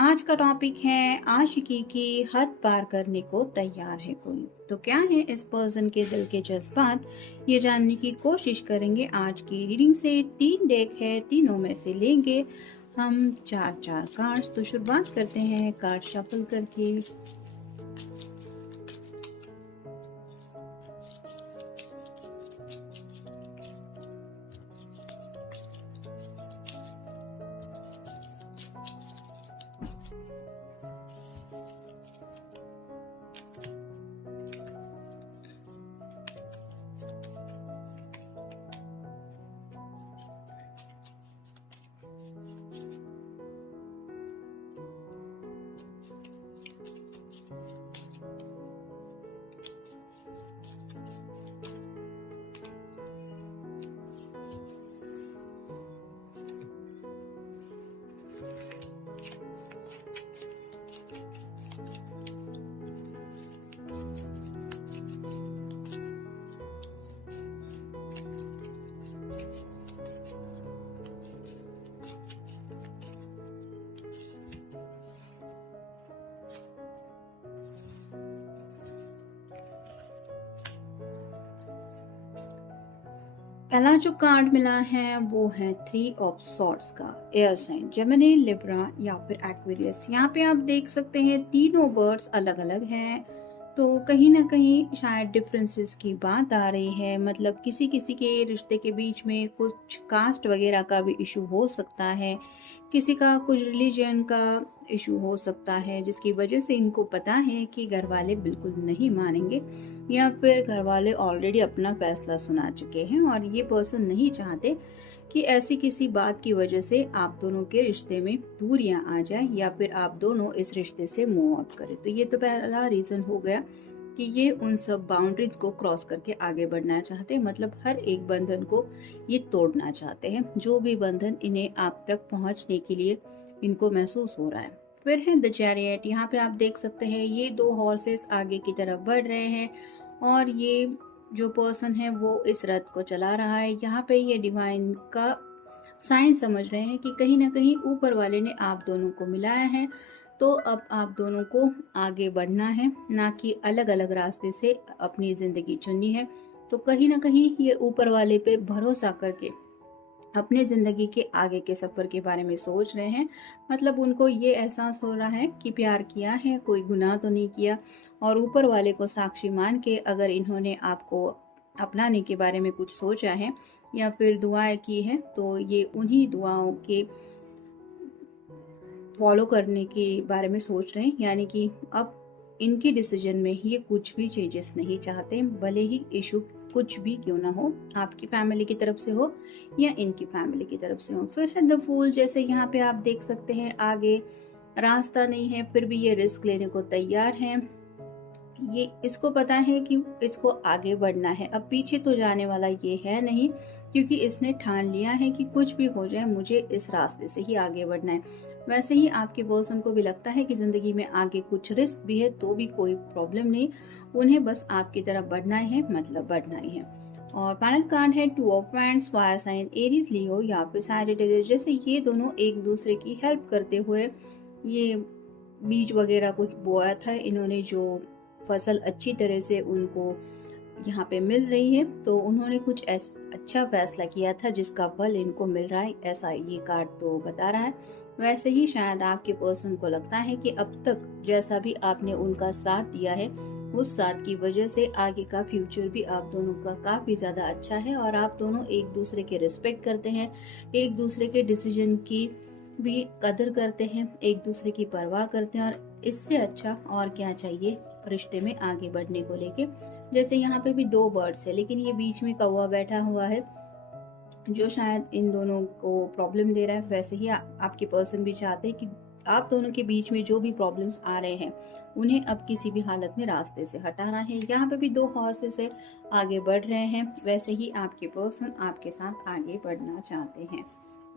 आज का टॉपिक है आशिकी की हद पार करने को तैयार है कोई। तो क्या है इस पर्सन के दिल के जज्बात, ये जानने की कोशिश करेंगे आज की रीडिंग से। 3 डेक है, तीनों में से लेंगे हम चार चार कार्ड्स। तो शुरुआत करते हैं कार्ड शफल करके। पहला जो कार्ड मिला है वो है 3 ऑफ सॉर्ड्स का। एयर साइन जेमिनी, लिब्रा या फिर एक्वेरियस। यहाँ पे आप देख सकते हैं तीनों बर्ड्स अलग अलग हैं, तो कहीं ना कहीं शायद डिफरेंसेस की बात आ रही है। मतलब किसी किसी के रिश्ते के बीच में कुछ कास्ट वगैरह का भी इशू हो सकता है, किसी का कुछ रिलीजन का इशू हो सकता है, जिसकी वजह से इनको पता है कि घर वाले बिल्कुल नहीं मानेंगे, या फिर घर वाले ऑलरेडी अपना फैसला सुना चुके हैं और ये पर्सन नहीं चाहते कि ऐसी किसी बात की वजह से आप दोनों के रिश्ते में दूरियां आ जाए या फिर आप दोनों इस रिश्ते से मूव आउट करें। तो ये तो पहला रीजन हो गया कि ये उन सब बाउंड्रीज को क्रॉस करके आगे बढ़ना चाहते हैं। मतलब हर एक बंधन को ये तोड़ना चाहते हैं, जो भी बंधन इन्हें आप तक पहुंचने के लिए इनको महसूस हो रहा है। फिर है द चैरियट। यहाँ पे आप देख सकते हैं ये 2 हॉर्सेस आगे की तरफ बढ़ रहे हैं और ये जो पर्सन है वो इस रथ को चला रहा है। यहाँ पे ये डिवाइन का साइन समझ रहे हैं कि कहीं ना कहीं ऊपर वाले ने आप दोनों को मिलाया है, तो अब आप दोनों को आगे बढ़ना है, ना कि अलग अलग रास्ते से अपनी जिंदगी चुननी है। तो कहीं ना कहीं ये ऊपर वाले पे भरोसा करके अपने जिंदगी के आगे के सफर के बारे में सोच रहे हैं। मतलब उनको ये एहसास हो रहा है कि प्यार किया है, कोई गुनाह तो नहीं किया, और ऊपर वाले को साक्षी मान के अगर इन्होंने आपको अपनाने के बारे में कुछ सोचा है या फिर दुआएं की है, तो ये उन्हीं दुआओं के फॉलो करने के बारे में सोच रहे हैं। यानी कि अब इनकी डिसीजन में ये कुछ भी चेंजेस नहीं चाहते, भले ही इशू कुछ भी क्यों ना हो, आपकी फैमिली की तरफ से हो या इनकी फैमिली की तरफ से हो। फिर है द फूल। जैसे यहाँ पे आप देख सकते हैं आगे रास्ता नहीं है, फिर भी ये रिस्क लेने को तैयार हैं। ये इसको पता है कि इसको आगे बढ़ना है, अब पीछे तो जाने वाला ये है नहीं, क्योंकि इसने ठान लिया है कि कुछ भी हो जाए मुझे इस रास्ते से ही आगे बढ़ना है। वैसे ही आपके पर्सन को भी लगता है कि जिंदगी में आगे कुछ रिस्क भी है तो भी कोई प्रॉब्लम नहीं, उन्हें बस आपकी तरफ बढ़ना है, मतलब बढ़ना ही है। और फाइनल कार्ड है 2 of wands, fire sign Aries, Leo या फिर सैजिटेरियस। जैसे ये दोनों एक दूसरे की हेल्प करते हुए ये बीज वगैरह कुछ बोया था इन्होंने, जो फसल अच्छी तरह से उनको यहाँ पे मिल रही है, तो उन्होंने कुछ अच्छा फैसला किया था जिसका फल इनको मिल रहा है, ऐसा ये कार्ड तो बता रहा है। वैसे ही शायद आपके पर्सन को लगता है कि अब तक जैसा भी आपने उनका साथ दिया है, उस साथ की वजह से आगे का फ्यूचर भी आप दोनों का काफ़ी ज़्यादा अच्छा है और आप दोनों एक दूसरे के रिस्पेक्ट करते हैं, एक दूसरे के डिसीजन की भी कदर करते हैं, एक दूसरे की परवाह करते हैं। और इससे अच्छा और क्या चाहिए रिश्ते में आगे बढ़ने को लेके। जैसे यहाँ पे भी 2 बर्ड्स है, लेकिन ये बीच में कौवा बैठा हुआ है जो शायद इन दोनों को प्रॉब्लम दे रहा है। वैसे ही आपके पर्सन भी चाहते हैं कि आप दोनों के बीच में जो भी प्रॉब्लम्स आ रहे हैं उन्हें अब किसी भी हालत में रास्ते से हटाना है। यहाँ पे भी 2 हॉर्सेस है, आगे बढ़ रहे हैं। वैसे ही आपके पर्सन आपके साथ आगे बढ़ना चाहते हैं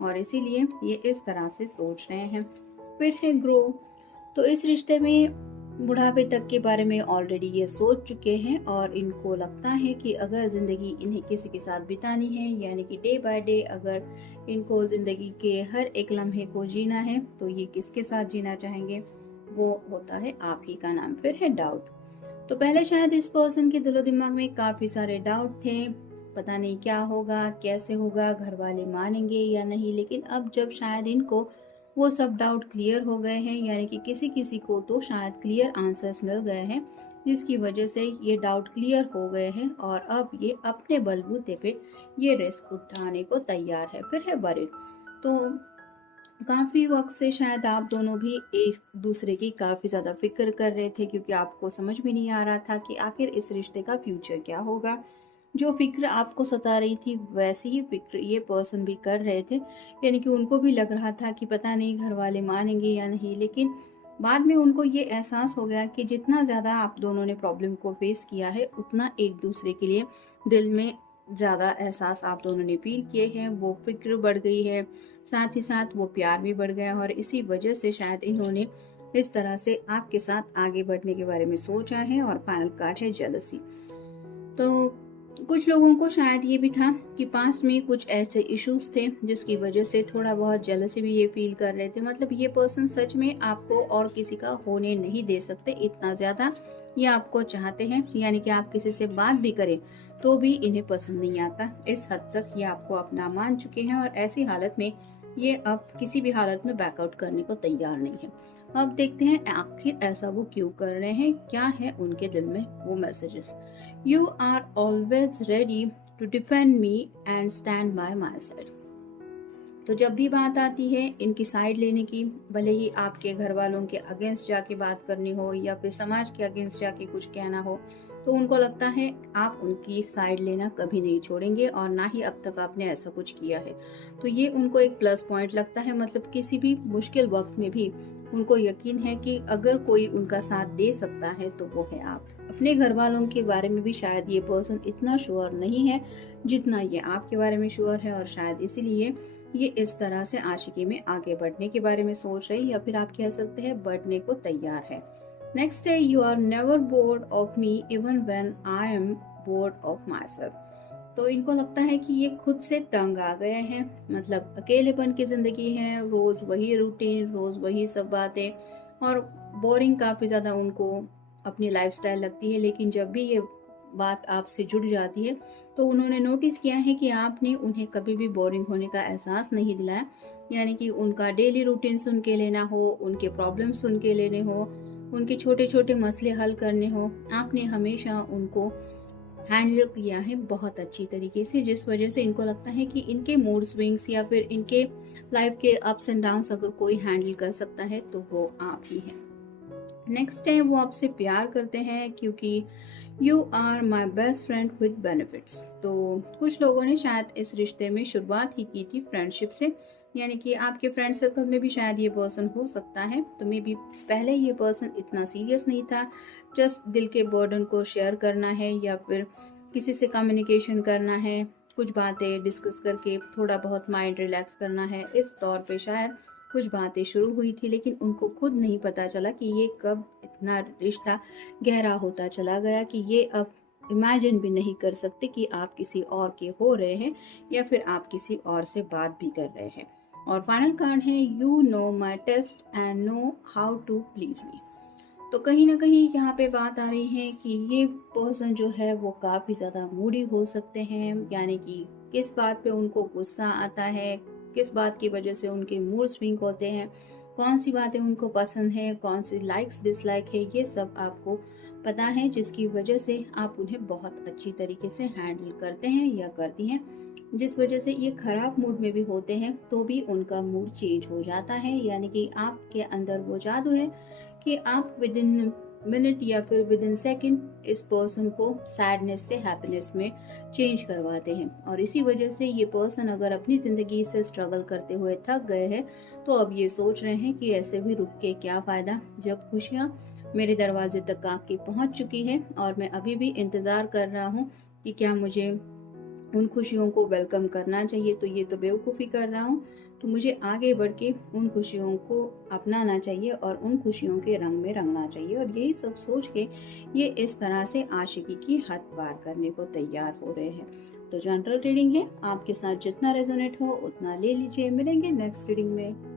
और इसीलिए ये इस तरह से सोच रहे हैं। फिर है ग्रो। तो इस रिश्ते में बुढ़ापे तक के बारे में ऑलरेडी ये सोच चुके हैं और इनको लगता है कि अगर ज़िंदगी इन्हें किसी के साथ बितानी है, यानी कि डे बाय डे अगर इनको ज़िंदगी के हर एक लम्हे को जीना है, तो ये किसके साथ जीना चाहेंगे? वो होता है आप ही का नाम फिर है डाउट। तो पहले शायद इस पर्सन के दिलो दिमाग में काफ़ी सारे डाउट थे, पता नहीं क्या होगा, कैसे होगा, घर वाले मानेंगे या नहीं, लेकिन अब जब शायद इनको वो सब डाउट क्लियर हो गए हैं, यानी कि किसी किसी को तो शायद क्लियर आंसर्स मिल गए हैं, जिसकी वजह से ये डाउट क्लियर हो गए हैं और अब ये अपने बलबूते पे ये रिस्क उठाने को तैयार है, फिर है वरिड। तो काफ़ी वक्त से शायद आप दोनों भी एक दूसरे की काफ़ी ज़्यादा फिक्र कर रहे थे, क्योंकि आपको समझ भी नहीं आ रहा था कि आखिर इस रिश्ते का फ्यूचर क्या होगा। जो फ़िक्र आपको सता रही थी वैसी ही फ़िक्र ये पर्सन भी कर रहे थे, यानी कि उनको भी लग रहा था कि पता नहीं घर वाले मानेंगे या नहीं, लेकिन बाद में उनको ये एहसास हो गया कि जितना ज़्यादा आप दोनों ने प्रॉब्लम को फेस किया है, उतना एक दूसरे के लिए दिल में ज़्यादा एहसास आप दोनों ने फील किए हैं, वो फ़िक्र बढ़ गई है, साथ ही साथ वो प्यार भी बढ़ गया और इसी वजह से शायद इन्होंने इस तरह से आपके साथ आगे बढ़ने के बारे में सोचा है। और फाइनल कार्ड है जेलसी। तो कुछ लोगों को शायद ये भी था कि पास्ट में कुछ ऐसे इश्यूज थे जिसकी वजह से थोड़ा बहुत जेलसी भी ये फील कर रहे थे, मतलब ये पर्सन सच में आपको और किसी का होने नहीं दे सकते इतना ज़्यादा ये आपको चाहते हैं, यानी कि आप किसी से बात भी करें तो भी इन्हें पसंद नहीं आता, इस हद तक ये आपको अपना मान चुके हैं और ऐसी हालत में ये अब किसी भी हालत में बैकआउट करने को तैयार नहीं है। अब देखते हैं आखिर ऐसा वो क्यों कर रहे हैं, क्या है उनके दिल में वो messages. You are always ready to defend me and stand by my side. तो जब भी बात आती है इनकी साइड लेने की, भले ही आपके घर वालों के अगेंस्ट जाके बात करनी हो या फिर समाज के अगेंस्ट जाके कुछ कहना हो, तो उनको लगता है आप उनकी साइड लेना कभी नहीं छोड़ेंगे और ना ही अब तक आपने ऐसा कुछ किया है। तो ये उनको एक प्लस पॉइंट लगता है, मतलब किसी भी मुश्किल वक्त में भी उनको यकीन है कि अगर कोई उनका साथ दे सकता है तो वो है आप। अपने घर वालों के बारे में भी शायद ये पर्सन इतना श्योर नहीं है जितना ये आपके बारे में श्योर है और शायद इसीलिए ये इस तरह से आशिकी में आगे बढ़ने के बारे में सोच रही, या फिर आप कह सकते हैं बढ़ने को तैयार है। नेक्स्ट है you are never bored of me even when I am bored of myself. तो इनको लगता है कि ये खुद से तंग आ गए हैं, मतलब अकेलेपन की जिंदगी है, रोज वही रूटीन, रोज वही सब बातें और बोरिंग काफी ज्यादा उनको अपनी लाइफस्टाइल लगती है। लेकिन जब भी ये बात आपसे जुड़ जाती है तो उन्होंने नोटिस किया है कि आपने उन्हें कभी भी बोरिंग होने का एहसास नहीं दिलाया, यानी कि उनका डेली रूटीन सुन के लेना हो, उनके प्रॉब्लम सुन के लेने हो, उनके छोटे छोटे मसले हल करने हो, आपने हमेशा उनको हैंडल किया है बहुत अच्छी तरीके से, जिस वजह से इनको लगता है कि इनके मूड स्विंग्स या फिर इनके लाइफ के अप्स एंड डाउन्स अगर कोई हैंडल कर सकता है तो वो आप ही हैं। नेक्स्ट है वो आपसे प्यार करते हैं क्योंकि you are my best friend with benefits. तो कुछ लोगों ने शायद इस रिश्ते में शुरुआत ही की थी फ्रेंडशिप से, यानी कि आपके फ्रेंड सर्कल में भी शायद ये पर्सन हो सकता है। तो मे बी पहले ये पर्सन इतना सीरियस नहीं था, जस्ट दिल के बर्डन को शेयर करना है या फिर किसी से कम्युनिकेशन करना है, कुछ बातें डिस्कस करके थोड़ा बहुत माइंड रिलैक्स करना है, इस तौर पे शायद कुछ बातें शुरू हुई थी। लेकिन उनको खुद नहीं पता चला कि ये कब इतना रिश्ता गहरा होता चला गया कि ये अब इमेजिन भी नहीं कर सकते कि आप किसी और के हो रहे हैं या फिर आप किसी और से बात भी कर रहे हैं। और फाइनल कार्ड है you know my taste and know how to please me. तो कहीं ना कहीं यहाँ पे बात आ रही है कि ये पर्सन जो है वो काफ़ी ज़्यादा मूडी हो सकते हैं, यानी कि किस बात पे उनको गुस्सा आता है, किस बात की वजह से उनके मूड स्विंग होते हैं, कौन सी बातें उनको पसंद है, कौन सी लाइक्स डिसलाइक है, ये सब आपको पता है, जिसकी वजह से आप उन्हें बहुत अच्छी तरीके से हैंडल करते हैं या करती हैं, जिस वजह से ये खराब मूड में भी होते हैं तो भी उनका मूड चेंज हो जाता है। यानी कि आपके अंदर वो जादू है कि आप विद इन मिनट या फिर विद इन सेकेंड इस पर्सन को सैडनेस से हैप्पीनेस में चेंज करवाते हैं। और इसी वजह से ये पर्सन अगर अपनी ज़िंदगी से स्ट्रगल करते हुए थक गए हैं तो अब ये सोच रहे हैं कि ऐसे भी रुक के क्या फ़ायदा, जब खुशियाँ मेरे दरवाजे तक आके पहुँच चुकी है और मैं अभी भी इंतज़ार कर रहा हूँ कि क्या मुझे उन खुशियों को वेलकम करना चाहिए, तो ये तो बेवकूफ़ी कर रहा हूँ। तो मुझे आगे बढ़ के उन खुशियों को अपनाना चाहिए और उन खुशियों के रंग में रंगना चाहिए। और यही सब सोच के ये इस तरह से आशिकी की हद पार करने को तैयार हो रहे हैं। तो जनरल रीडिंग है, आपके साथ जितना रेजोनेट हो उतना ले लीजिए। मिलेंगे नेक्स्ट रीडिंग में।